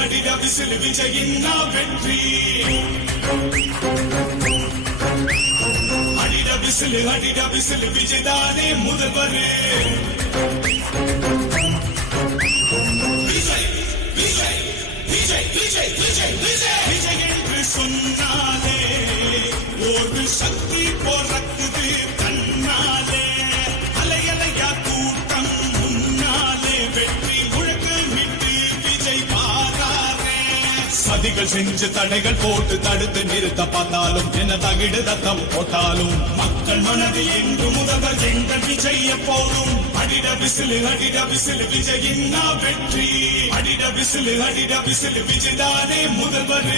அடிட whistle விஜயின் வெற்றி அடிட whistle விஜய்தானே முதல்வர் விஜய் விஜய் விஜய் விஜய் விஜய் விஜய் விஜய் என்று சொன்னாலே ஒரு சக்தி பிறக்குது தன்னாலே அலையலையா கூட்டம் முன்னாலே வெற்றி முழக்கு விட்டு விஜய் பாராரே சதிகள் செஞ்சு தடைகள் போட்டு தடுத்து நிறுத்த பார்த்தாலும் என்ன தகிடு தத்தம் போட்டாலும் மக்கள் மனதில் என்று முதல்வர் எங்கள் விஜய் எப்போதும் அடிட விசில் விஜயின் வெற்றி அடிட விசில் விஜய்தானே முதல்வர்